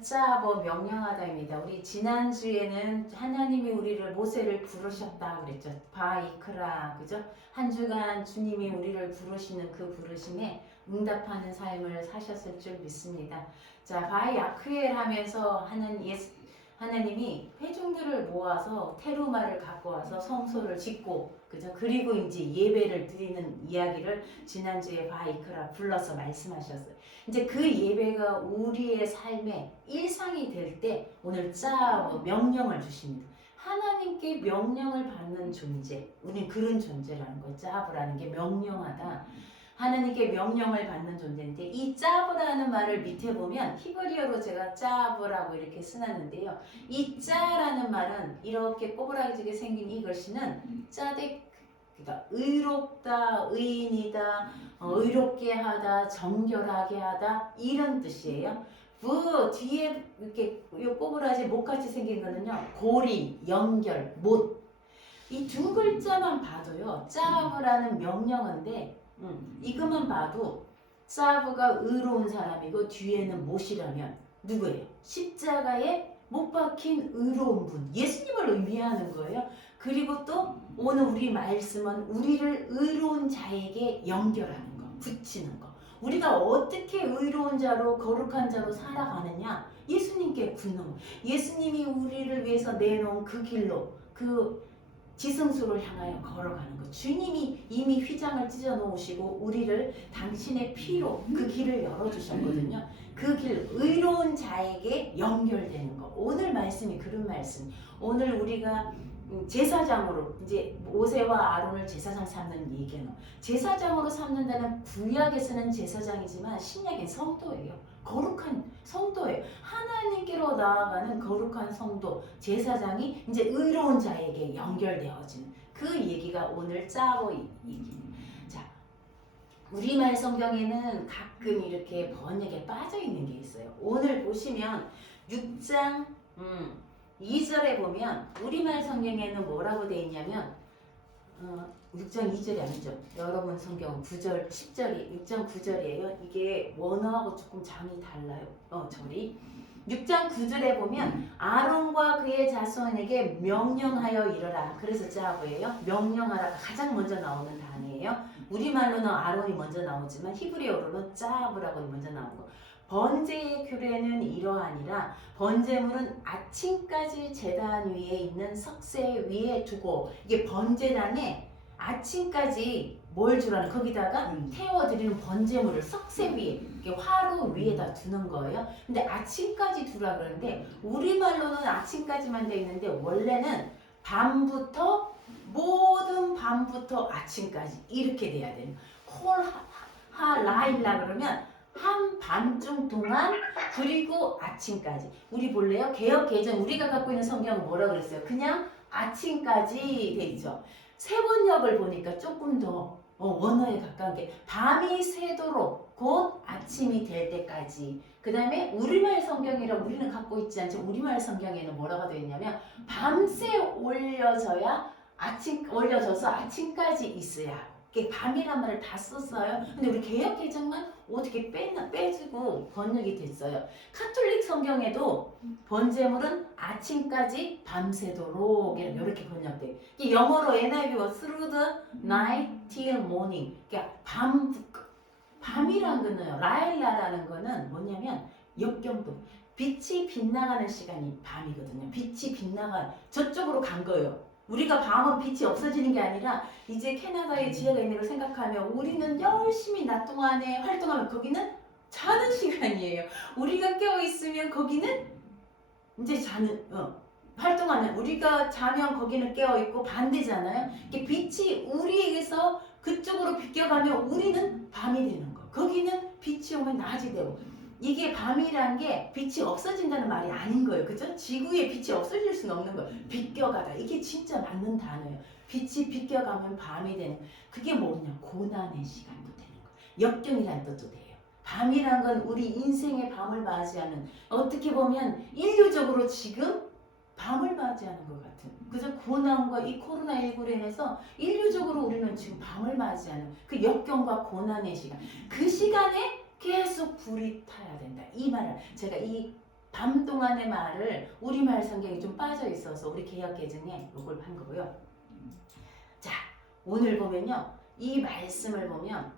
오늘은 짜고 명령하다입니다. 우리 지난주에는 하나님이 우리를 모세를 부르셨다 그랬죠. 바이크라 그죠? 한 주간 주님이 우리를 부르시는 그 부르심에 응답하는 삶을 사셨을 줄 믿습니다. 자, 바이아크엘 하면서 하나님이 회중들을 모아서 테루마를 갖고 와서 성소를 짓고 그죠? 그리고 이제 예배를 드리는 이야기를 지난주에 바이크라 불러서 말씀하셨어요. 이제 그 예배가 우리의 삶의 일상이 될 때 오늘 명령을 주십니다. 하나님께 명령을 받는 존재, 우리는 그런 존재라는 거예요. 짜브라는 게 명령하다. 하나님께 명령을 받는 존재인데 이 짜브라는 말을 밑에 보면 히브리어로 제가 짜브라고 이렇게 써놨는데요. 이 짜라는 말은 이렇게 꼬부라지게 생긴 이 글씨는 짜덱, 그러니까 의롭다, 의인이다, 의롭게 하다, 정결하게 하다 이런 뜻이에요. 뒤에 이렇게 요 꼬부라지 목같이 생긴 거는요. 고리, 연결, 못. 이 두 글자만 봐도요. 짜브라는 명령어인데 이것만 봐도 짜브가 의로운 사람이고 뒤에는 못이라면 누구예요? 십자가에 못 박힌 의로운 분, 예수님을 의미하는 거예요. 그리고 또 오늘 우리 말씀은 우리를 의로운 자에게 연결하는 거, 붙이는 거. 우리가 어떻게 의로운 자로 거룩한 자로 살아가느냐? 예수님께 붙는 거. 예수님이 우리를 위해서 내놓은 그 길로 그 지성소를 향하여 걸어가는 것. 주님이 이미 휘장을 찢어 놓으시고 우리를 당신의 피로 그 길을 열어주셨거든요. 그 길, 의로운 자에게 연결되는 것. 오늘 말씀이 그런 말씀. 오늘 우리가 제사장으로 이제 모세와 아론을 제사장 삼는 얘기는 제사장으로 삼는다는 구약에서는 제사장이지만 신약엔 성도예요. 거룩한 성도예요. 하나님께로 나아가는 거룩한 성도 제사장이 이제 의로운 자에게 연결되어지는 그 얘기가 오늘 짜고 얘기입니다. 자, 우리말 성경에는 가끔 이렇게 번역에 빠져 있는 게 있어요. 오늘 보시면 6장 2절에 보면 우리말 성경에는 뭐라고 되어 있냐면 6장 2절이 아니죠. 여러분 성경 9절, 10절이 6장 9절이에요. 이게 원어하고 조금 장이 달라요. 절이. 6장 9절에 보면 아론과 그의 자손에게 명령하여 이르라. 그래서 짜고예요. 명령하라가 가장 먼저 나오는 단어예요. 우리말로는 아론이 먼저 나오지만 히브리어로는 짜브라고 먼저 나오고 번제의 규례는 이러하니라. 번제물은 아침까지 제단 위에 있는 석쇠 위에 두고 이게 번제단에 아침까지 뭘 주라는 거기다가 태워드리는 번제물을 석쇠 위에 이렇게 화로 위에다 두는 거예요. 근데 아침까지 두라 그러는데 우리말로는 아침까지만 돼 있는데 원래는 밤부터 모든 밤부터 아침까지 이렇게 돼야 돼요. 콜하라일라 그러면 한 밤중 동안 그리고 아침까지. 우리 볼래요? 개역 개정 우리가 갖고 있는 성경은 뭐라 그랬어요? 그냥 아침까지 돼 있죠. 세번역을 보니까 조금 더 원어에 가까운 게 밤이 새도록 곧 아침이 될 때까지. 그 다음에 우리말 성경이라 우리는 갖고 있지 않죠. 우리말 성경에는 뭐라고 되어 있냐면 밤새 올려져서 아침까지 있어야. 밤이란 말을 다 썼어요. 근데 우리 개역 개정만 어떻게 빼주고 번역이 됐어요. 카톨릭 성경에도 번제물은 아침까지 밤새도록 이렇게 번역돼요. 영어로 NIV와 through the night till morning. 그러니까 밤이란 거는 라일라라는 거는 뭐냐면 역경도. 빛이 빗나가는 시간이 밤이거든요. 빛이 빗나가 저쪽으로 간 거예요. 우리가 밤은 빛이 없어지는 게 아니라 이제 캐나다의 지역 있는 걸 생각하면 우리는 열심히 낮 동안에 활동하면 거기는 자는 시간이에요. 우리가 깨어 있으면 거기는 이제 활동하는 우리가 자면 거기는 깨어 있고 반대잖아요. 빛이 우리에게서 그쪽으로 비껴가면 우리는 밤이 되는 거. 거기는 빛이 오면 낮이 되고. 이게 밤이란 게 빛이 없어진다는 말이 아닌 거예요. 그죠? 지구에 빛이 없어질 수는 없는 거예요. 비껴가다. 이게 진짜 맞는 단어예요. 빛이 비껴가면 밤이 되는. 그게 뭐냐? 고난의 시간도 되는 거예요. 역경이란 뜻도 돼요. 밤이란 건 우리 인생의 밤을 맞이하는 어떻게 보면 인류적으로 지금 밤을 맞이하는 것 같은. 그래서 고난과 이 코로나19로 인해서 인류적으로 우리는 지금 밤을 맞이하는 그 역경과 고난의 시간. 그 시간에 계속 불이 타야 된다. 이 말을 제가 이 밤 동안의 말을 우리말 성경에 좀 빠져 있어서 우리 개역 개정에 이걸 한 거고요. 자, 오늘 보면요. 이 말씀을 보면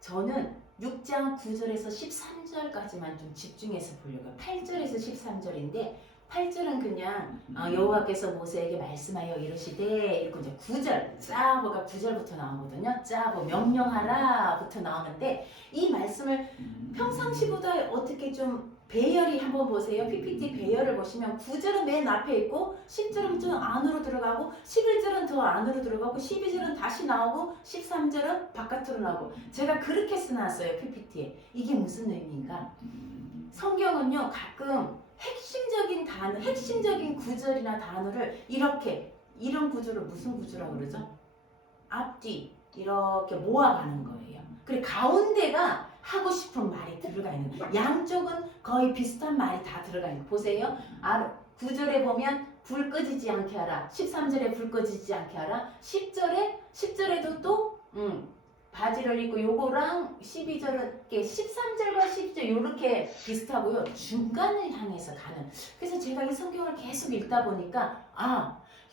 저는 6장 9절에서 13절까지만 좀 집중해서 보려고요. 8절에서 13절인데 8절은 그냥 여호와께서 모세에게 말씀하여 이르시되 이렇게 이제 9절 짜고가 9절부터 나오거든요. 짜고 명령하라부터 나오는데 이 말씀을 평상시보다 어떻게 좀 배열이 한번 보세요. PPT 배열을 보시면 9절은 맨 앞에 있고 10절은 좀 안으로 들어가고 11절은 더 안으로 들어가고 12절은 다시 나오고 13절은 바깥으로 나오고 제가 그렇게 써놨어요. PPT에. 이게 무슨 의미인가? 성경은요 가끔 핵심적인 단어, 핵심적인 구절이나 단어를 이렇게 이런 구조를 무슨 구조라고 그러죠? 앞뒤 이렇게 모아가는 거예요. 그리고 가운데가 하고 싶은 말이 들어가 있는 거예요. 양쪽은 거의 비슷한 말이 다 들어가 있는 거예요. 보세요. 9절에 보면 불 꺼지지 않게 하라. 13절에 불 꺼지지 않게 하라. 10절에도 또 바지를 입고 요거랑 12절은 13절과 12절 이렇게 비슷하고요. 중간을 향해서 가는. 그래서 제가 이 성경을 계속 읽다 보니까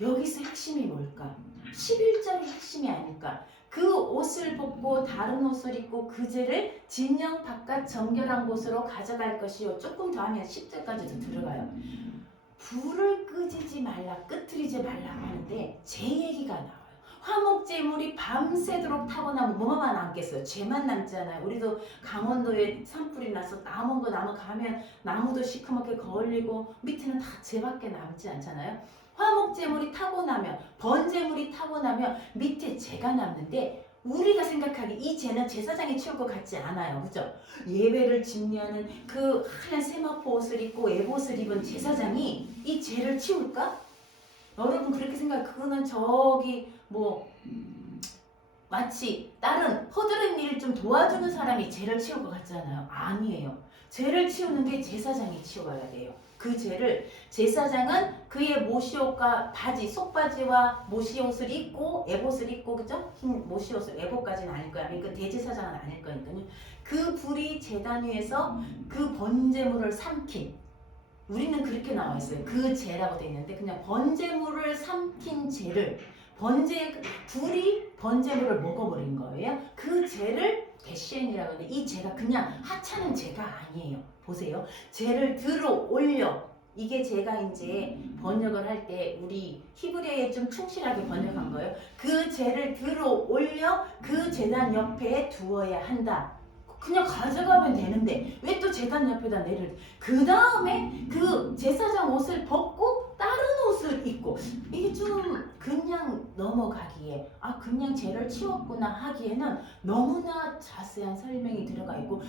여기서 핵심이 뭘까? 11절이 핵심이 아닐까? 그 옷을 벗고 다른 옷을 입고 그 죄를 진영 바깥 정결한 곳으로 가져갈 것이요. 조금 더 하면 10절까지도 들어가요. 불을 끄지지 말라, 끄트리지 말라고 하는데 제 얘기가 나와요. 화목제물이 밤새도록 타고나면 뭐만 남겠어요? 죄만 남잖아요. 우리도 강원도에 산불이 나서 나무 가면 나무도 시커멓게 걸리고 밑에는 다 죄밖에 남지 않잖아요. 화목제물이 타고 나면 번제물이 타고 나면 밑에 죄가 남는데 우리가 생각하기 이 죄는 제사장이 치울 것 같지 않아요. 그죠? 예배를 집례하는 그 하얀 세마포 옷을 입고 에봇을 입은 제사장이 이 죄를 치울까? 여러분 그렇게 그거는 저기 마치 다른 허드렛 일을 좀 도와주는 사람이 죄를 치울 것 같잖아요. 아니에요. 죄를 치우는 게 제사장이 치워야 돼요. 그 죄를 제사장은 그의 모시옷과 바지, 속바지와 모시옷을 입고 에봇을 입고 그죠? 흰 모시옷을 에봇까지는 아닐 거야. 그러니까 대제사장은 아닐 거니까요. 그 불이 제단 위에서 그 번제물을 삼킨 우리는 그렇게 나와 있어요. 그 죄라고 돼 있는데 그냥 번제물을 삼킨 죄를 불이 번제물을 먹어버린 거예요. 그 죄를 대시엔이라고 하는데 이 죄가 그냥 하찮은 죄가 아니에요. 보세요. 죄를 들어 올려. 이게 제가 이제 번역을 할 때 우리 히브리어에 좀 충실하게 번역한 거예요. 그 죄를 들어 올려 그 제단 옆에 두어야 한다. 그냥 가져가면 되는데 왜 또 제단 옆에다 내를 그 다음에 그 제사장 옷을 벗고 다른 옷을 입고 이게 좀 그냥 넘어가기에 그냥 죄를 치웠구나 하기에는 너무나 자세한 설명이 들어가 있고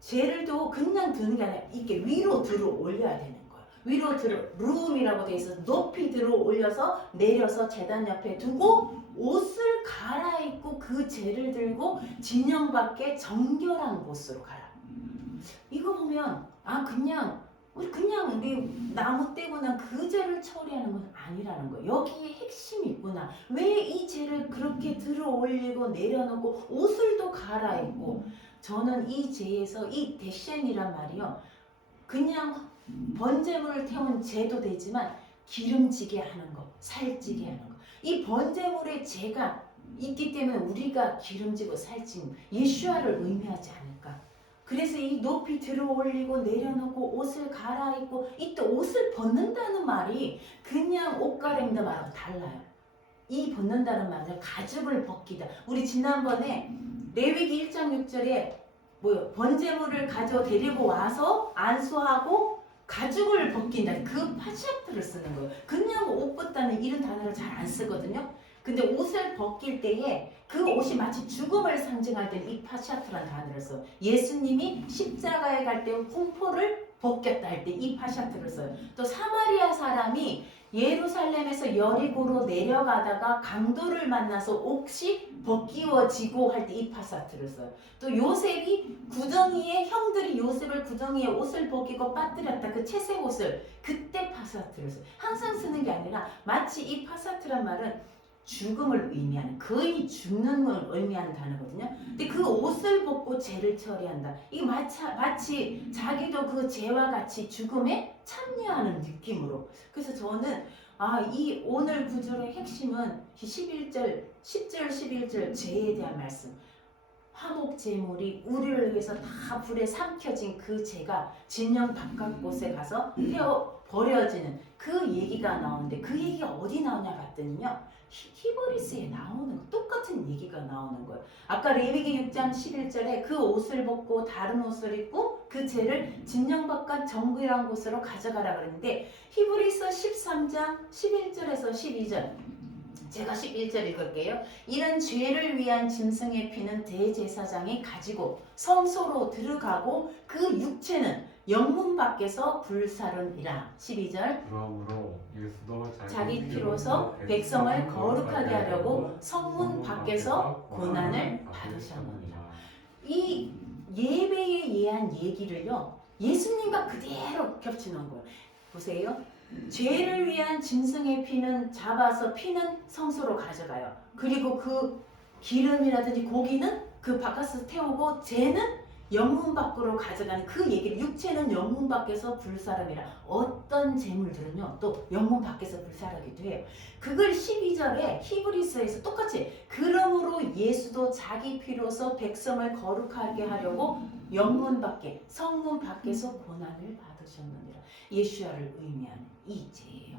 죄를 또 그냥 드는 게 아니라 이렇게 위로 들어 올려야 되는 거예요. 위로 들어 룸이라고 돼 있어서 높이 들어 올려서 내려서 제단 옆에 두고 옷을 갈아입고 그 죄를 들고 진영 밖에 정결한 곳으로 가라. 이거 보면 우리 나무 떼고 난 그 죄를 처리하는 건 아니라는 거예요. 여기에 핵심이 있구나. 왜 이 죄를 그렇게 들어 올리고 내려놓고 옷을 또 갈아입고 저는 이 죄에서 이 대셴이란 말이요. 그냥 번제물을 태운 죄도 되지만 기름지게 하는 거, 살찌게 하는 거. 이 번제물의 죄가 있기 때문에 우리가 기름지고 살찐 예수와를 의미하지 않을까. 그래서 이 높이 들어 올리고 내려놓고 옷을 갈아입고 이때 옷을 벗는다는 말이 그냥 옷 갈아입는 말하고 달라요. 이 벗는다는 말은 가죽을 벗기다. 우리 지난번에 레위기 1장 6절에 번제물을 데리고 와서 안수하고 가죽을 벗긴다. 그 파시아트를 쓰는 거예요. 그냥 옷 벗다는 이런 단어를 잘 안 쓰거든요. 근데 옷을 벗길 때에 그 옷이 마치 죽음을 상징할 때는 이 파시아트라는 단어를 써요. 예수님이 십자가에 갈 때 흉포를 벗겼다 할 때 이 파시아트를 써요. 또 사마리아 사람이 예루살렘에서 여리고로 내려가다가 강도를 만나서 옷이 벗기워지고 할 때 이 파시아트를 써요. 또 요셉이 형들이 요셉을 구덩이에 옷을 벗기고 빠뜨렸다. 그 채색 옷을 그때 파시아트를 써요. 항상 쓰는 게 아니라 마치 이 파시아트란 말은 죽음을 의미하는, 거의 죽는 걸 의미하는 단어거든요. 근데 그 옷을 벗고 죄를 처리한다. 이게 마치 자기도 그 죄와 같이 죽음에 참여하는 느낌으로. 그래서 저는 이 오늘 구절의 핵심은 11절, 10절, 11절 죄에 대한 말씀. 화목 제물이 우리를 위해서 다 불에 삼켜진 그 죄가 진영 바깥 곳에 가서 버려지는 그 얘기가 나오는데, 그 얘기가 어디 나오냐 봤더니요, 히브리스에 나오는 똑같은 얘기가 나오는 거예요. 아까 레위기 6장 11절에 그 옷을 벗고 다른 옷을 입고 그 죄를 진영 바깥 정결한 곳으로 가져가라 그랬는데, 히브리서 13장 11절에서 12절, 제가 11절 읽을게요. 이런 죄를 위한 짐승의 피는 대제사장이 가지고 성소로 들어가고 그 육체는 영문 밖에서 불사르니라. 12절. 그러므로 예수도 자기 피로서 백성을 거룩하게 하려고 성문 밖에서 고난을 받으셨느니라. 이 예배에 의한 얘기를요, 예수님과 그대로 겹치는 거예요. 보세요. 죄를 위한 짐승의 피는 잡아서 피는 성소로 가져가요. 그리고 그 기름이라든지 고기는 그 바깥에서 태우고 죄는 영문 밖으로 가져가는 그 얘기를, 육체는 영문 밖에서 불사름이라. 어떤 재물들은요 또 영문 밖에서 불사르기도 해요. 그걸 12절에 히브리서에서 똑같이, 그러므로 예수도 자기 피로서 백성을 거룩하게 하려고 영문 밖에, 성문 밖에서 고난을 받으셨느니라. 예수야를 의미하는 이 죄예요.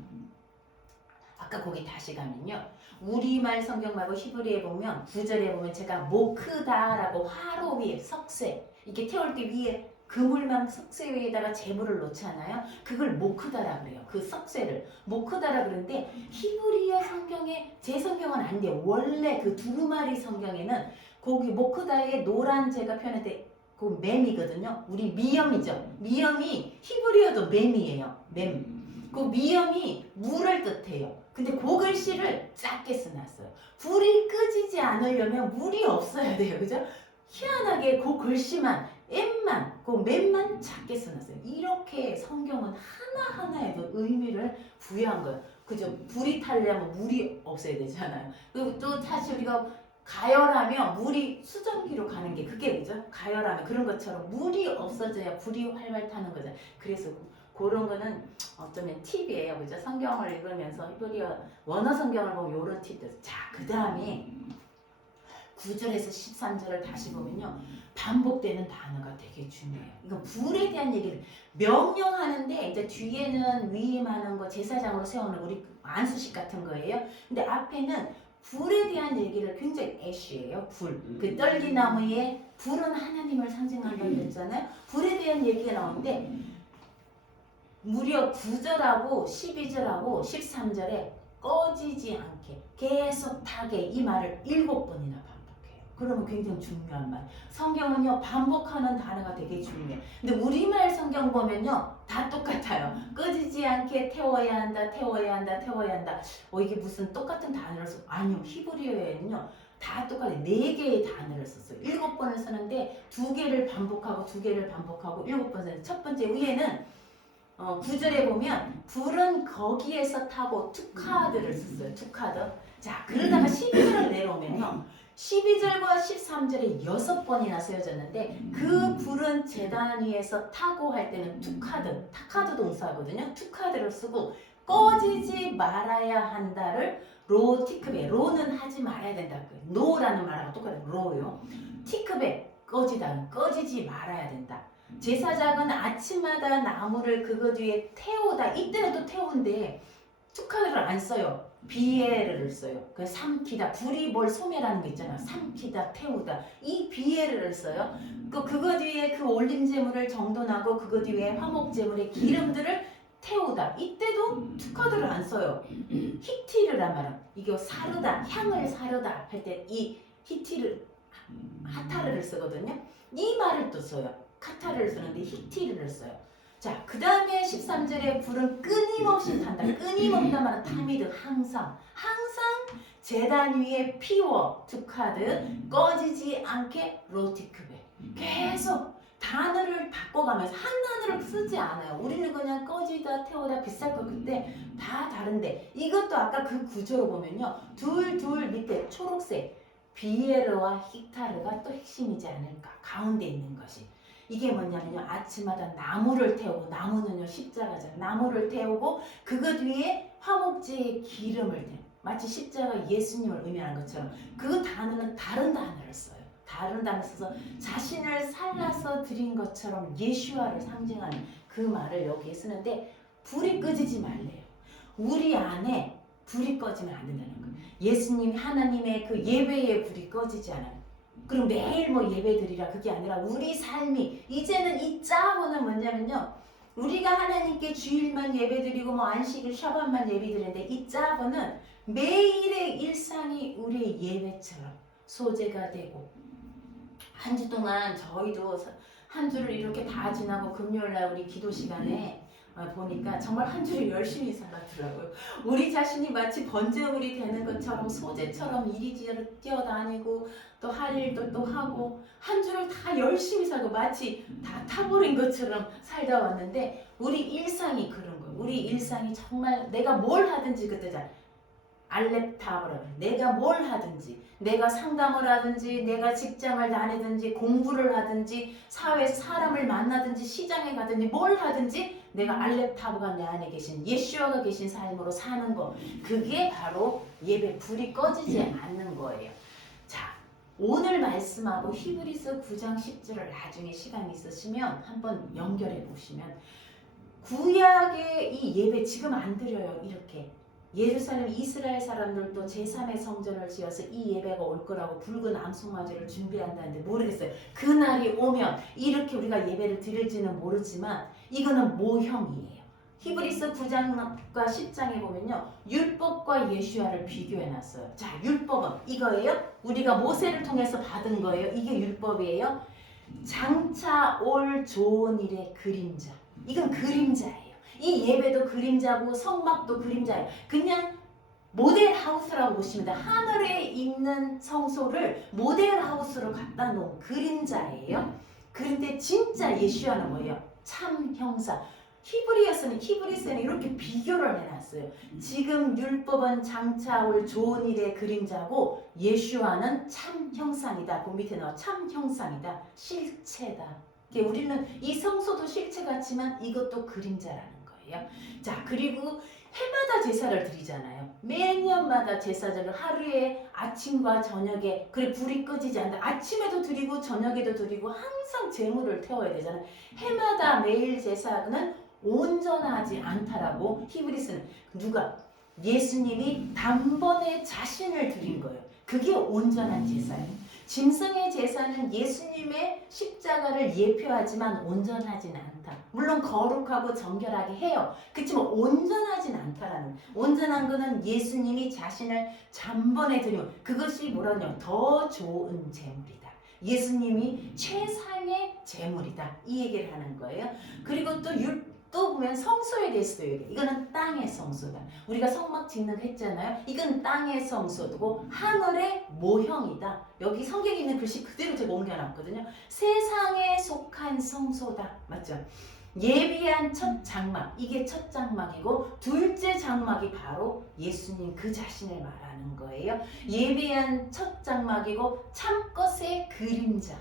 아까 거기 다시 가면요, 우리말 성경 말고 히브리에 보면 9절에 보면 제가 모크다라고 화로 위에 석쇠 이렇게 태울 때 위에 그물망 석쇠 위에다가 재물을 놓잖아요. 그걸 모크다라 그래요. 그 석쇠를 모크다라 그러는데, 히브리어 성경에, 제 성경은 안 돼요. 원래 그 두루마리 성경에는 거기 모크다에 노란 재가 표현할 때 그 맴이거든요. 우리 미염이죠. 미염이 히브리어도 맴이에요. 맴. 그 미염이 물을 뜻해요. 근데 그 글씨를 작게 써놨어요. 불이 끄지지 않으려면 물이 없어야 돼요. 그죠? 희한하게 그 글씨만, M만, 그 맨만 작게 써놨어요. 이렇게 성경은 하나하나에도 의미를 부여한 거예요. 그죠? 불이 타려면 물이 없어야 되잖아요. 그리고 또 사실 우리가 가열하면 물이 수증기로 가는 게 그게 그죠? 가열하면 그런 것처럼 물이 없어져야 불이 활활 타는 거잖아요. 그래서 그런 거는 어쩌면 팁이에요. 그죠? 성경을 읽으면서 히브리어 원어 성경을 보면 이런 팁들. 자, 그 다음에 9절에서 13절을 다시 보면요, 반복되는 단어가 되게 중요해요. 이거 불에 대한 얘기를 명령하는데, 이제 뒤에는 위임하는 거, 제사장으로 세우는 우리 안수식 같은 거예요. 근데 앞에는 불에 대한 얘기를 굉장히 애쉬예요. 불. 그 떨기나무에 불은 하나님을 상징한다고 했잖아요. 불에 대한 얘기가 나오는데, 무려 9절하고 12절하고 13절에 꺼지지 않게 계속 타게 이 말을 7번이나 반복해요. 그러면 굉장히 중요한 말. 성경은요 반복하는 단어가 되게 중요해요. 근데 우리말 성경 보면요 다 똑같아요. 꺼지지 않게 태워야 한다, 태워야 한다, 태워야 한다. 이게 무슨 똑같은 단어를 써? 아니요, 히브리어에는요 다 똑같아요. 4개의 단어를 썼어요. 7번을 쓰는데 2개를 반복하고 2개를 반복하고 7번 써요. 첫 번째 위에는 9절에 보면 불은 거기에서 타고 투카드를 썼어요. 투카드. 자, 그러다가 12절을 내려오면요, 12절과 13절에 6번이나 쓰여졌는데, 그 불은 제단 위에서 타고 할 때는 투카드, 타카드 동사거든요. 투카드를 쓰고, 꺼지지 말아야 한다를 로티크베, 로는 하지 말아야 된다. 노라는 말하고 똑같아요. 로요. 티크베, 꺼지다, 꺼지지 말아야 된다. 제사장은 아침마다 나무를 그것 위에 태우다. 이때는 또 태운데 투카드를 안 써요. 비에르를 써요. 그 삼키다. 불이 뭘 소멸하는 게 있잖아요. 삼키다, 태우다. 이 비에르를 써요. 그것 위에 그 올린 재물을 정돈하고 그것 위에 화목 재물의 기름들을 태우다. 이때도 투카드를 안 써요. 히티르란 말은 이거 사르다, 향을 사르다 할 때 이 히티르, 하타르를 쓰거든요. 이 말을 또 써요. 카타르를 쓰는데 히티르를 써요. 자, 그 다음에 13절에 불은 끊임없이 탄다. 끊임없다 말은 타미드, 항상 제단 위에 피워, 투카드, 꺼지지 않게 로티크베. 계속 단어를 바꿔가면서 한 단어를 쓰지 않아요. 우리는 그냥 꺼지다 태우다 비쌀 거 그때 다 다른데 이것도 아까 그 구조로 보면요. 둘 밑에 초록색 비에르와 히타르가 또 핵심이지 않을까. 가운데 있는 것이. 이게 뭐냐면요. 아침마다 나무를 태우고 나무는요 십자가잖아요. 나무를 태우고 그것 위에 화목제의 기름을 태워. 마치 십자가 예수님을 의미하는 것처럼 그 단어는 다른 단어를 써요. 다른 단어 써서 자신을 살라서 드린 것처럼 예슈아를 상징하는 그 말을 여기에 쓰는데 불이 꺼지지 말래요. 우리 안에 불이 꺼지면 안 된다는 거예요. 예수님 하나님의 그 예배에 불이 꺼지지 않아요. 그럼 매일 뭐 예배 드리라 그게 아니라 우리 삶이 이제는 이 짜고는 뭐냐면요. 우리가 하나님께 주일만 예배 드리고 뭐 안식일 샤bat만 예배 드리는데 이 짜고는 매일의 일상이 우리의 예배처럼 소재가 되고 한 주 동안 저희도 한 주를 이렇게 다 지나고 금요일날 우리 기도 시간에 보니까 정말 한 주를 열심히 살았더라고요. 우리 자신이 마치 번제물이 되는 것처럼 소재처럼 이리저리 뛰어다니고 또 할 일도 또 하고 한 주를 다 열심히 살고 마치 다 타버린 것처럼 살다 왔는데 우리 일상이 그런 거예요. 우리 일상이 정말 내가 뭘 하든지 그때잖아. 알렙타브라 내가 뭘 하든지 내가 상담을 하든지 내가 직장을 다니든지 공부를 하든지 사회에서 사람을 만나든지 시장에 가든지 뭘 하든지 내가 알렙타브가 내 안에 계신 예슈아가 계신 삶으로 사는 거 그게 바로 예배 불이 꺼지지 않는 거예요. 자 오늘 말씀하고 히브리서 9장 10절을 나중에 시간이 있으시면 한번 연결해 보시면 구약의 이 예배 지금 안 드려요. 이렇게 예루살렘 이스라엘 사람들도 제3의 성전을 지어서 이 예배가 올 거라고 붉은 암송아지를 준비한다는데 모르겠어요. 그날이 오면 이렇게 우리가 예배를 드릴지는 모르지만 이거는 모형이에요. 히브리서 9장과 10장에 보면요. 율법과 예수야를 비교해놨어요. 자, 율법은 이거예요. 우리가 모세를 통해서 받은 거예요. 이게 율법이에요. 장차 올 좋은 일의 그림자. 이건 그림자예요. 이 예배도 그림자고 성막도 그림자예요. 그냥 모델하우스라고 보시면 돼요. 하늘에 있는 성소를 모델하우스로 갖다 놓은 그림자예요. 그런데 진짜 예수야는 뭐예요? 참 형사. 히브리서는 이렇게 비교를 해놨어요. 지금 율법은 장차 올 좋은 일의 그림자고 예수와는 참 형상이다. 그 밑에 나와 참 형상이다. 실체다. 우리는 이 성소도 실체 같지만 이것도 그림자라는 거예요. 자, 그리고 해마다 제사를 드리잖아요. 매년마다 제사를 하루에 아침과 저녁에 그래 불이 꺼지지 않는다. 아침에도 드리고 저녁에도 드리고 항상 제물을 태워야 되잖아요. 해마다 매일 제사는 온전하지 않다라고 히브리서는 누가? 예수님이 단번에 자신을 드린 거예요. 그게 온전한 제사예요. 짐승의 제사는 예수님의 십자가를 예표하지만 온전하진 않다. 물론 거룩하고 정결하게 해요. 그렇지만 온전하진 않다라는. 온전한 것은 예수님이 자신을 단번에 드리면 그것이 뭐라냐? 더 좋은 제물이다. 예수님이 최상의 제물이다. 이 얘기를 하는 거예요. 그리고 또 보면 성소에 대해서도 얘기해. 이거는 땅의 성소다. 우리가 성막 짓는 거 했잖아요. 이건 땅의 성소고 하늘의 모형이다. 여기 성경에 있는 글씨 그대로 제가 옮겨놨거든요. 세상에 속한 성소다. 맞죠? 예비한 첫 장막. 이게 첫 장막이고 둘째 장막이 바로 예수님 그 자신을 말하는 거예요. 예비한 첫 장막이고 참것의 그림자.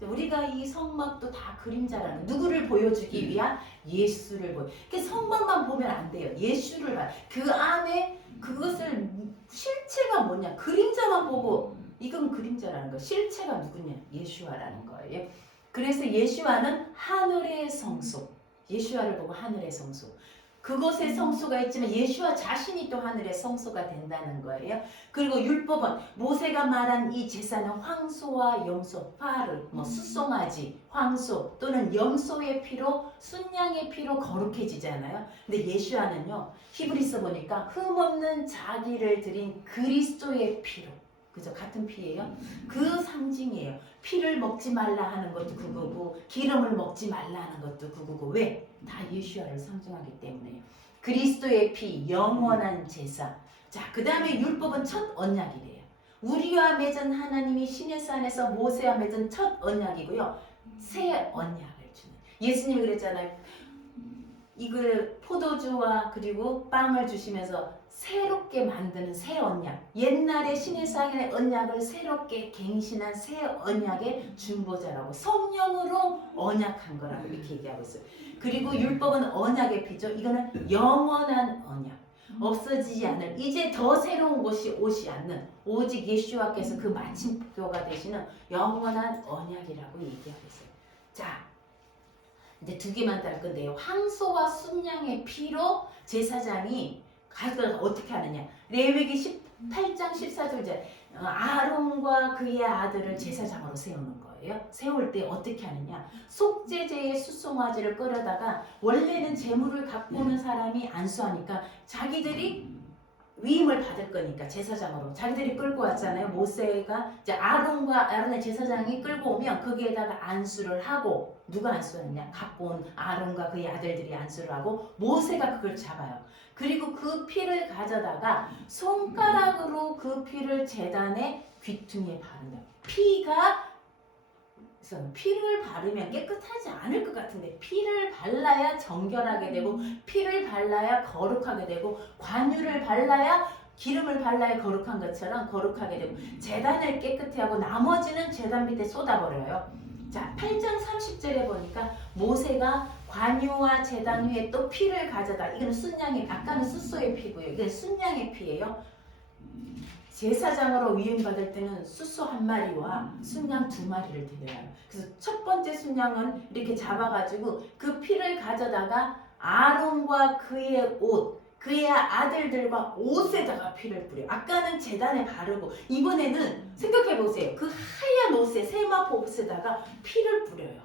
우리가 이 성막도 다 그림자라는 누구를 보여주기 위한 예수를 보여. 성막만 보면 안 돼요. 예수를 봐. 그 안에 그것을 실체가 뭐냐? 그림자만 보고 이건 그림자라는 거. 실체가 누구냐? 예수와라는 거예요. 그래서 예수와는 하늘의 성소. 예수와를 보고 하늘의 성소. 그곳에 성소가 있지만 예수와 자신이 또 하늘의 성소가 된다는 거예요. 그리고 율법은 모세가 말한 이 제사는 황소와 염소, 파르, 숫송아지, 황소 또는 염소의 피로 순양의 피로 거룩해지잖아요. 근데 예수와는요. 히브리서 보니까 흠없는 자기를 드린 그리스도의 피로. 그죠? 같은 피예요. 그 상징이에요. 피를 먹지 말라 하는 것도 그거고 기름을 먹지 말라 하는 것도 그거고 왜? 다 예수와를 상징하기 때문에요. 그리스도의 피, 영원한 제사. 자, 그 다음에 율법은 첫 언약이래요. 우리와 맺은 하나님이 시내산에서 모세와 맺은 첫 언약이고요. 새 언약을 주는. 예수님이 그랬잖아요. 이걸 포도주와 그리고 빵을 주시면서 새롭게 만드는 새 언약. 옛날에 신일상의 언약을 새롭게 갱신한 새 언약의 중보자라고 성령으로 언약한 거라고 이렇게 얘기하고 있어요. 그리고 율법은 언약의 피죠. 이거는 영원한 언약. 없어지지 않을 이제 더 새로운 것이 오지 않는 오직 예수와께서 그 마침표가 되시는 영원한 언약이라고 얘기하고 있어요. 자, 이제 두 개만 달 건데요. 황소와 순양의 피로 제사장이 가서 어떻게 하느냐. 레위기 18장 14절째 아론과 그의 아들을 제사장으로 세우는 거예요. 세울 때 어떻게 하느냐. 속죄제의 수송아지를 끌어다가 원래는 제물을 갖고 오는 사람이 안수하니까 자기들이 위임을 받을 거니까 제사장으로 자기들이 끌고 왔잖아요. 모세가 이제 아론의 제사장이 끌고 오면 거기에다가 안수를 하고 누가 안수했냐? 갖고 온 아론과 그의 아들들이 안수를 하고 모세가 그걸 잡아요. 그리고 그 피를 가져다가 손가락으로 그 피를 제단의 귀퉁이에 바른다. 피를 바르면 깨끗하지 않을 것 같은데 피를 발라야 정결하게 되고 피를 발라야 거룩하게 되고 관유를 발라야 기름을 발라야 거룩한 것처럼 거룩하게 되고 제단을 깨끗이 하고 나머지는 제단 밑에 쏟아버려요. 자, 8장 30절에 보니까 모세가 관유와 제단 위에 또 피를 가져다. 이거는 순양의, 아까는 숫소의 피고요. 이건 순양의 피예요. 제사장으로 위임받을 때는 숫소 한 마리와 순양 두 마리를 드려요. 그래서 첫 번째 순양은 이렇게 잡아가지고 그 피를 가져다가 아론과 그의 옷, 그의 아들들과 옷에다가 피를 뿌려요. 아까는 제단에 바르고 이번에는 생각해보세요. 그 하얀 옷에 세마포 옷에다가 피를 뿌려요.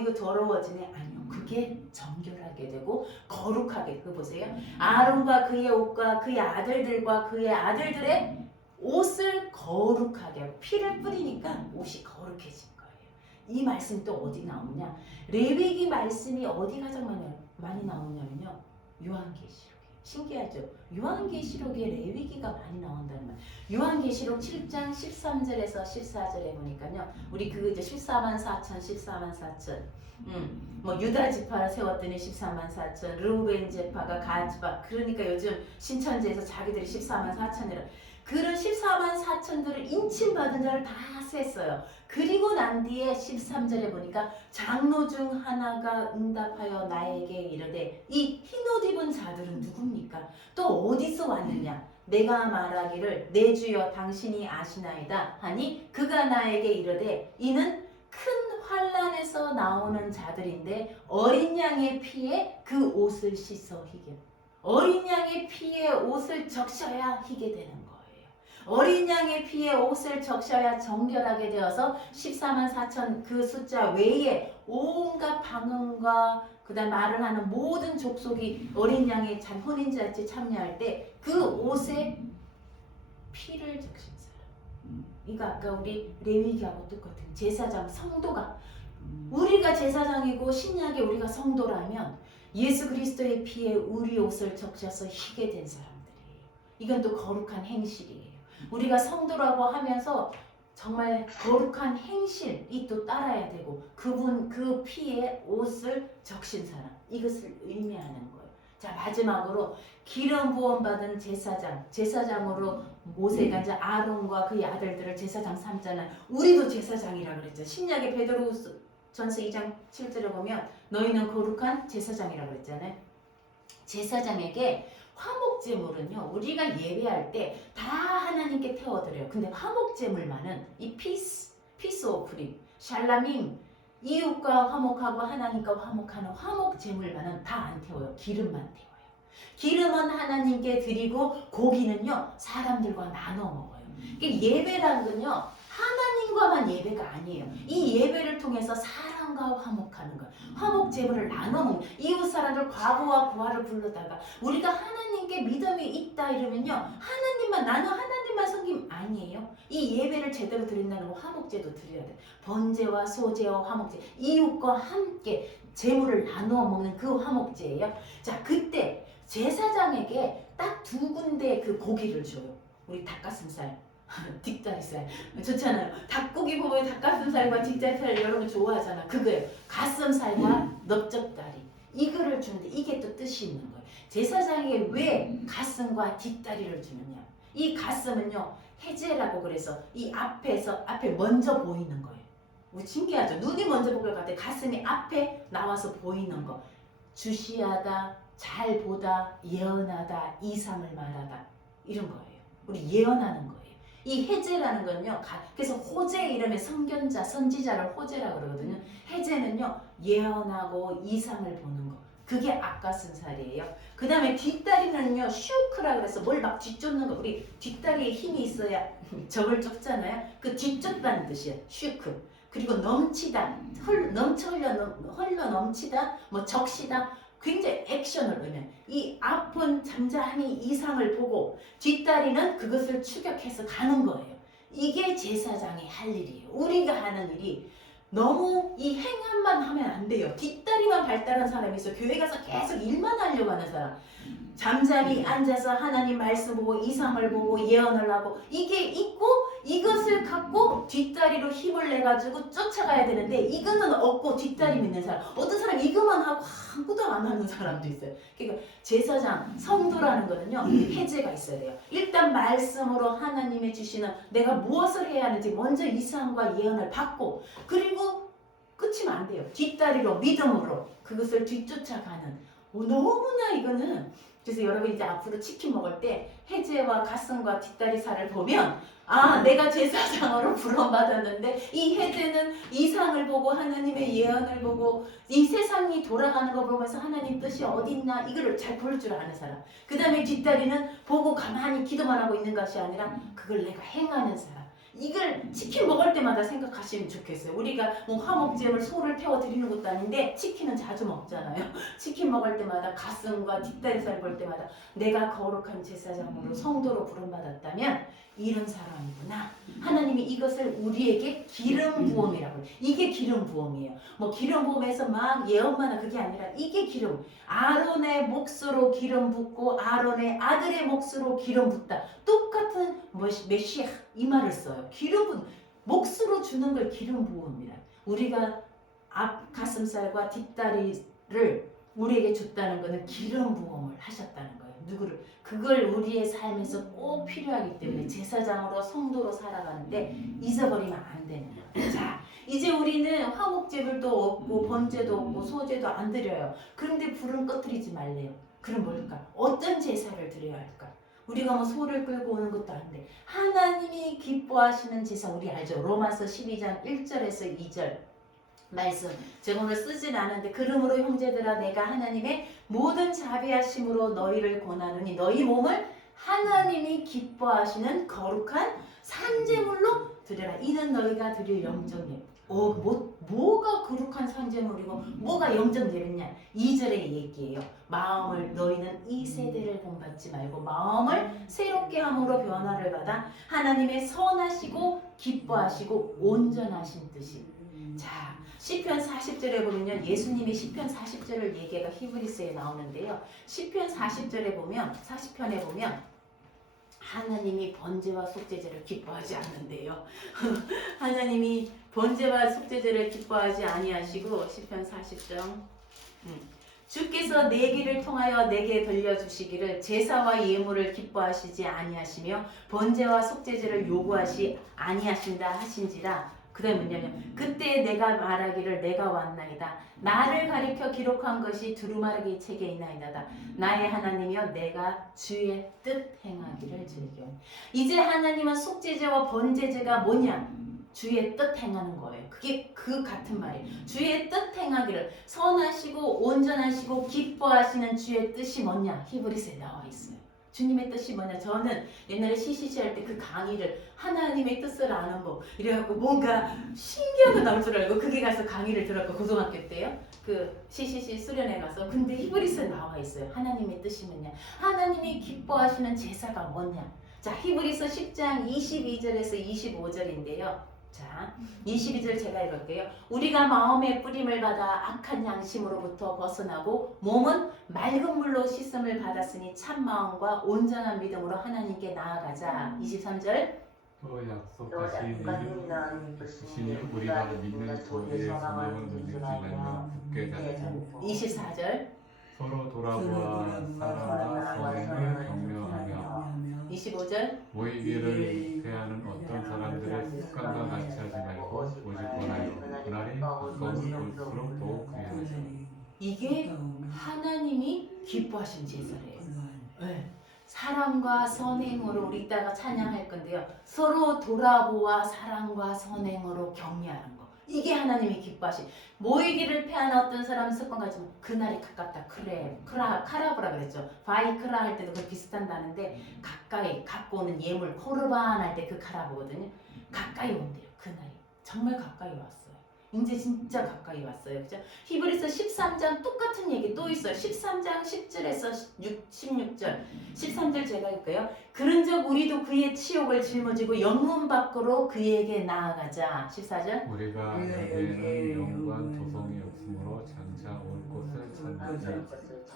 이거 더러워지네? 아니요. 그게 정결하게 되고 거룩하게. 그거 보세요. 아론과 그의 옷과 그의 아들들과 그의 아들들의 옷을 거룩하게 하고 피를 뿌리니까 옷이 거룩해진 거예요. 이 말씀 또 어디 나오냐? 레위기 말씀이 어디 가장 많이 나오냐면요. 요한계시록이에요. 신기하죠? 요한계시록에 레위기가 많이 나온다는 말. 요한계시록 7장 13절에서 14절에 보니까요. 우리 그 이제 14만 4천 뭐 유다 지파를 세웠더니 14만 4천, 르우벤 지파가 가 지파. 그러니까 요즘 신천지에서 자기들이 14만 4천이라 그런 14만 4천들을 인침받은 자를 다 셌어요. 그리고 난 뒤에 13절에 보니까 장로 중 하나가 응답하여 나에게 이르되 이 흰옷 입은 자들은 누굽니까? 또 어디서 왔느냐? 내가 말하기를 내 주여 당신이 아시나이다 하니 그가 나에게 이르되 이는 큰 환난에서 나오는 자들인데 어린 양의 피에 그 옷을 씻어 희게. 어린 양의 피에 옷을 적셔야 희게 되는 거예요. 어린 양의 피에 옷을 적셔야 정결하게 되어서 14만 4천 그 숫자 외에 온갖 방언과 그다음 말을 하는 모든 족속이 어린 양의 혼인잔치 참여할 때 그 옷에 피를 적신 사람. 이거 아까 우리 레위기하고 똑같은 제사장 성도가 우리가 제사장이고 신약에 우리가 성도라면 예수 그리스도의 피에 우리 옷을 적셔서 희게 된 사람들이에요. 이건 또 거룩한 행실이에요. 우리가 성도라고 하면서 정말 거룩한 행실이 또 따라야 되고 그분 그 피에 옷을 적신 사람 이것을 의미하는 거예요. 자 마지막으로 기름 부음 받은 제사장으로 모세가 이제 아론과 그의 아들들을 제사장 삼잖아요. 우리도 제사장이라 그랬죠. 신약의 베드로전서 2장 7절에 보면 너희는 거룩한 제사장이라 그랬잖아요. 제사장에게 화목제물은요 우리가 예배할 때 다 하나님께 태워드려요. 근데 화목제물만은 이 피스 오프링 샬라밈 이웃과 화목하고 하나님과 화목하는 화목제물만은 다 안 태워요. 기름만 태워요. 기름은 하나님께 드리고 고기는요 사람들과 나눠 먹어요. 예배라는 건요 하나님과만 예배가 아니에요. 이 예배를 통해서 사람과 화목하는 거예요. 화목 제물을 나눠 먹는 이웃 사람들 과부와 고아를 부르다가 우리가 하나님께 믿음이 있다 이러면요 나는 하나님만 섬김 아니에요. 이 예배를 제대로 드린다는 거 화목제도 드려야 돼. 번제와 소제와 화목제 이웃과 함께 제물을 나누어 먹는 그 화목제예요. 자 그때 제사장에게 딱 두 군데 그 고기를 줘요. 우리 닭가슴살 뒷다리살 좋잖아요. 닭고기 보면 닭가슴살과 뒷다리살 여러분 좋아하잖아. 그거예요. 가슴살과 넓적다리 이거를 주는데 이게 또 뜻이 있는 거예요. 제사장에게 왜 가슴과 뒷다리를 주느냐. 이 가슴은요 해제라고 그래서 이 앞에 먼저 보이는 거예요. 신기하죠. 눈이 먼저 보일 것 같아. 가슴이 앞에 나와서 보이는 거. 주시하다, 잘 보다, 예언하다, 이상을 말하다 이런 거예요. 우리 예언하는 거예요. 이 해제라는 건요. 그래서 호재 이름의 선견자, 선지자를 호재라고 그러거든요. 해제는요. 예언하고 이상을 보는 거. 그게 앞가슴살이에요. 그 다음에 뒷다리는요. 슈크라 그래서 뭘 막 뒤쫓는 거. 우리 뒷다리에 힘이 있어야 적을 쫓잖아요. 그 뒤쫓다는 뜻이에요. 슈크. 그리고 넘치다, 흘러 넘치다, 뭐 적시다. 굉장히 액션을 넣으면 이 앞은 잠잠히 이상을 보고 뒷다리는 그것을 추격해서 가는 거예요. 이게 제사장이 할 일이에요. 우리가 하는 일이 너무 이 행함만 하면 안 돼요. 뒷다리만 발달한 사람이 있어. 교회 가서 계속 일만 하려고 하는 사람. 잠잠히 앉아서 하나님 말씀 보고 이상을 보고 예언을 하고 이게 있고 이것을 갖고 뒷다리로 힘을 내가지고 쫓아가야 되는데 이거는 없고 뒷다리 믿는 사람. 어떤 사람 이것만 하고 아무것도 안 하는 사람도 있어요. 그러니까 제사장, 성도라는 거는요 해제가 있어야 돼요. 일단 말씀으로 하나님이 주시는 내가 무엇을 해야 하는지 먼저 이상과 예언을 받고 그리고 끝이면 안 돼요. 뒷다리로 믿음으로 그것을 뒤쫓아가는 너무나 이거는 그래서 여러분 이제 앞으로 치킨 먹을 때 해제와 가슴과 뒷다리 살을 보면 내가 제사장으로 부름받았는데 이 해제는 이상을 보고 하나님의 예언을 보고 이 세상이 돌아가는 거 보면서 하나님 뜻이 어딨나 이거를 잘 볼 줄 아는 사람. 그 다음에 뒷다리는 보고 가만히 기도만 하고 있는 것이 아니라 그걸 내가 행하는 사람. 이걸 치킨 먹을 때마다 생각하시면 좋겠어요. 우리가 뭐 화목제물 소를 태워 드리는 것도 아닌데 치킨은 자주 먹잖아요. 치킨 먹을 때마다 가슴과 뒷다리살 볼 때마다 내가 거룩한 제사장으로 성도로 부름받았다면 이런 사람이구나. 하나님이 이것을 우리에게 기름 부음이라고 해요. 이게 기름 부음이에요. 뭐 기름 부음에서 막 예언만 그게 아니라 이게 기름. 아론의 몫으로 기름 붓고 아론의 아들의 몫으로 기름 붓다. 똑같은 메시아 이 말을 써요. 기름 붓 몫으로 주는 걸 기름 부음이라. 우리가 앞 가슴살과 뒷다리를 우리에게 줬다는 것은 기름 부음을 하셨다는 거예요. 누구를? 그걸 우리의 삶에서 꼭 필요하기 때문에 제사장으로 성도로 살아가는데 잊어버리면 안 되는 거예요. 자, 이제 우리는 화목제물도 없고 번제도 없고 소제도 안 드려요. 그런데 불은 꺼뜨리지 말래요. 그럼 뭘까? 어떤 제사를 드려야 할까? 우리가 뭐 소를 끌고 오는 것도 아닌데 하나님이 기뻐하시는 제사 우리 알죠? 로마서 12장 1절에서 2절 말씀 제가 오늘 쓰진 않은데 그러므로 형제들아 내가 하나님의 모든 자비하심으로 너희를 권하노니 너희 몸을 하나님이 기뻐하시는 거룩한 산제물로 드려라. 이는 너희가 드릴 영적 예배. 뭐가 거룩한 산제물이고 뭐가 영적 예배냐? 2절의 얘기예요. 마음을 너희는 이 세대를 본받지 말고 마음을 새롭게 함으로 변화를 받아 하나님의 선하시고 기뻐하시고 온전하신 뜻이. 자, 시편 40절에 보면요. 예수님이 시편 40절을 얘기가 히브리서에 나오는데요. 시편 40절에 보면 40편에 보면 하나님이 번제와 속죄제를 기뻐하지 않는데요. 하나님이 번제와 속죄제를 기뻐하지 아니하시고 시편 40장 주께서 내 길을 통하여 내게 들려주시기를 제사와 예물을 기뻐하시지 아니하시며 번제와 속죄제를 요구하시 아니하신다 하신지라. 그 다음에 뭐냐면 그때 내가 말하기를 내가 왔나이다. 나를 가리켜 기록한 것이 두루마리 책에 있나이다. 나의 하나님이여 내가 주의 뜻 행하기를 즐겨. 이제 하나님은 속죄제와 번제제가 뭐냐? 주의 뜻 행하는 거예요. 그게 그 같은 말이에요. 주의 뜻 행하기를 선하시고 온전하시고 기뻐하시는 주의 뜻이 뭐냐? 히브리서에 나와 있어요. 주님의 뜻이 뭐냐? 저는 옛날에 CCC 할 때 그 강의를 하나님의 뜻을 아는 법 이래갖고 뭔가 신기한 거 나올 줄 알고 그게 가서 강의를 들었고 고등학교 때요. 그 CCC 수련회 가서 근데 히브리서에 나와 있어요. 하나님의 뜻이 뭐냐? 하나님이 기뻐하시는 제사가 뭐냐? 자, 히브리서 10장 22절에서 25절인데요. 자, 22절 제가 읽을게요. 우리가 마음의 뿌림을 받아 악한 양심으로부터 벗어나고 몸은 맑은 물로 씻음을 받았으니 참 마음과 온전한 믿음으로 하나님께 나아가자. 23절 또 또 약속하신 약속하신 이신이 우리가 믿는 도리의 소명을 누리지 말며 굳게 잡고 24절 서로 돌아보아 사랑과 선행을 격려하며 25절 모이기를 패하는 어떤 사람들의 습관과 같이 하지 말고 오직 원하여 그날이 가까우면 볼수록 더욱 귀하죠. 이게 하나님이 기뻐하신 제사래요. 네. 사랑과 선행으로 우리 이따가 찬양할 건데요. 서로 돌아보아 사랑과 선행으로 격려하는 거. 이게 하나님이 기뻐하신. 모이기를 패한 어떤 사람은 습관 가지고 그날이 가깝다. 그래, 카라브라 그랬죠. 바이크라 할 때도 그 비슷한다는데 가까이 갖고 오는 예물 코르반 할 때 그 카라보거든요. 가까이 온대요. 그날이 정말 가까이 왔어요. 이제 진짜 가까이 왔어요. 그죠? 히브리서 13장 똑같은 얘기 또 있어요. 13장 10절에서 16절. 13절 제가 읽을게요. 그런즉 우리도 그의 치욕을 짊어지고 영문 밖으로 그에게 나아가자. 14절. 우리가 여기에는 영관 도성이 없으므로 장차 올 곳을 찾는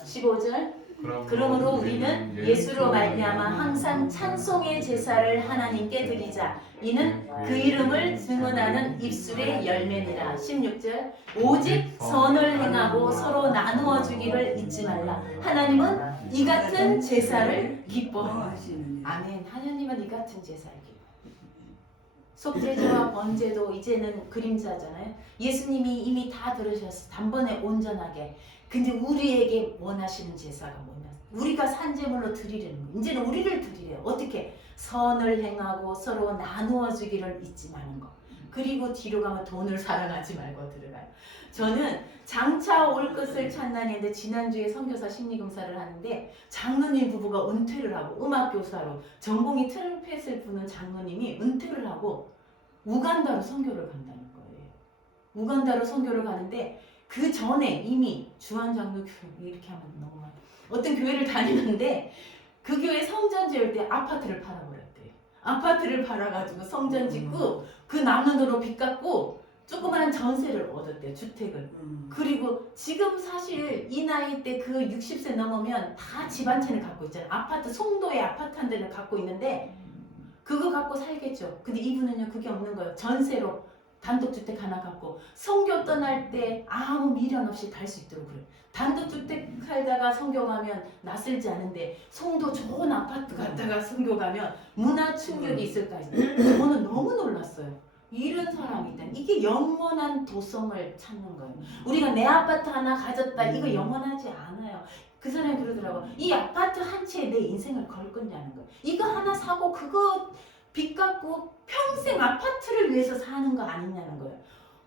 15절. 그러므로 우리는 예수로 말미암아 항상 찬송의 제사를 하나님께 드리자. 이는 그 이름을 증언하는 입술의 열매니라. 16절. 오직 선을 행하고 서로 나누어 주기를 잊지 말라. 하나님은 이 같은 제사를 기뻐하시느니라. 아멘. 하나님은 이 같은 제사를 기뻐하시느니라. 속죄제와 번제도 이제는 그림자잖아요. 예수님이 이미 다 들으셨어. 단번에 온전하게. 근데 우리에게 원하시는 제사가 뭐냐? 우리가 산제물로 드리려는 거예요. 이제는 우리를 드리래요. 어떻게? 선을 행하고 서로 나누어 주기를 잊지 마는 거. 그리고 뒤로 가면 돈을 사랑하지 말고 들어가요. 저는 장차 올 것을 찾나니인데 지난주에 선교사 심리검사를 하는데 장로님 부부가 은퇴를 하고 음악교사로 전공이 트럼펫을 부는 장로님이 은퇴를 하고 우간다로 선교를 간다는 거예요. 우간다로 선교를 가는데 그 전에 이미 주한장로 교회 이렇게 하면 너무 많아. 어떤 교회를 다니는데 그 교회 성전 지을 때 아파트를 팔아버렸대요. 아파트를 팔아가지고 성전 짓고 그 남는 돈으로 빚 갚고 조그마한 전세를 얻었대요. 주택을. 그리고 지금 사실 이 나이 때 그 60세 넘으면 다 집 한 채를 갖고 있잖아요. 아파트 송도에 아파트 한 대를 갖고 있는데 그거 갖고 살겠죠. 근데 이분은요 그게 없는 거예요. 전세로 단독주택 하나 갖고 선교 떠날 때 아무 미련 없이 갈 수 있도록 그래요. 단독주택 살다가 선교 가면 낯설지 않은데 송도 좋은 아파트 갔다가 선교 가면 문화 충격이 있을까 했어요. 저는 너무 놀랐어요. 이런 사람이 있다. 이게 영원한 도성을 찾는 거예요. 우리가 내 아파트 하나 가졌다. 이거 영원하지 않아요. 그 사람이 그러더라고. 이 아파트 한 채에 내 인생을 걸 거냐는 거예요. 이거 하나 사고 그거 빚 갚고 평생 아파트를 위해서 사는 거 아니냐는 거예요.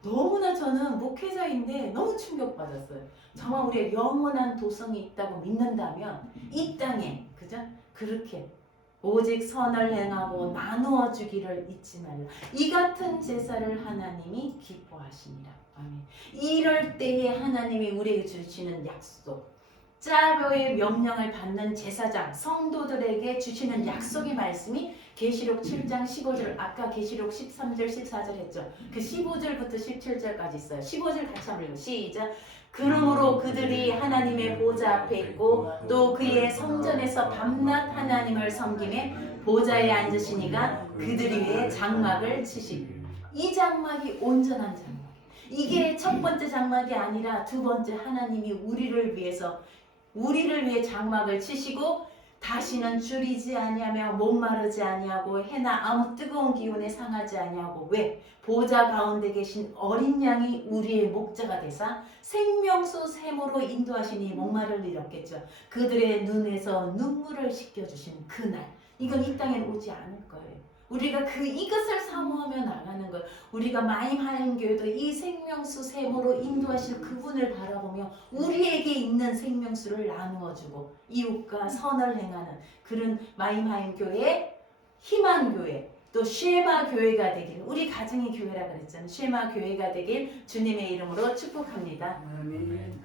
너무나 저는 목회자인데 너무 충격받았어요. 정말 우리가 영원한 도성이 있다고 믿는다면 이 땅에 그죠? 그렇게 오직 선을 행하고 나누어 주기를 잊지 말라. 이 같은 제사를 하나님이 기뻐하시니라. 아멘. 이럴 때에 하나님이 우리에게 주시는 약속, 짜벼의 명령을 받는 제사장 성도들에게 주시는 약속의 말씀이 계시록 7장 15절, 아까 계시록 13절 14절 했죠. 그 15절부터 17절까지 있어요. 15절 같이 한번 읽어요. 시작. 그러므로 그들이 하나님의 보좌 앞에 있고 또 그의 성전에서 밤낮 하나님을 섬기며 보좌에 앉으시니가 그들 위에 장막을 치시고. 이 장막이 온전한 장막. 이게 첫 번째 장막이 아니라 두 번째, 하나님이 우리를 위해 장막을 치시고 다시는 줄이지 아니하며 목마르지 아니하고 해나 아무 뜨거운 기운에 상하지 아니하고. 왜? 보좌 가운데 계신 어린 양이 우리의 목자가 되사 생명수 샘으로 인도하시니 목마를 잃었겠죠. 그들의 눈에서 눈물을 씻겨주신 그날, 이건 이 땅에 오지 않을 거예요. 우리가 이것을 사모하며 나가는 것. 우리가 마임하임 교회도 이 생명수 샘으로 인도하실 그분을 바라보며 우리에게 있는 생명수를 나누어주고 이웃과 선을 행하는 그런 마임하임 교회, 희망 교회, 또 쉐마 교회가 되길, 우리 가정의 교회라 그랬잖아요. 쉐마 교회가 되길 주님의 이름으로 축복합니다. 아멘.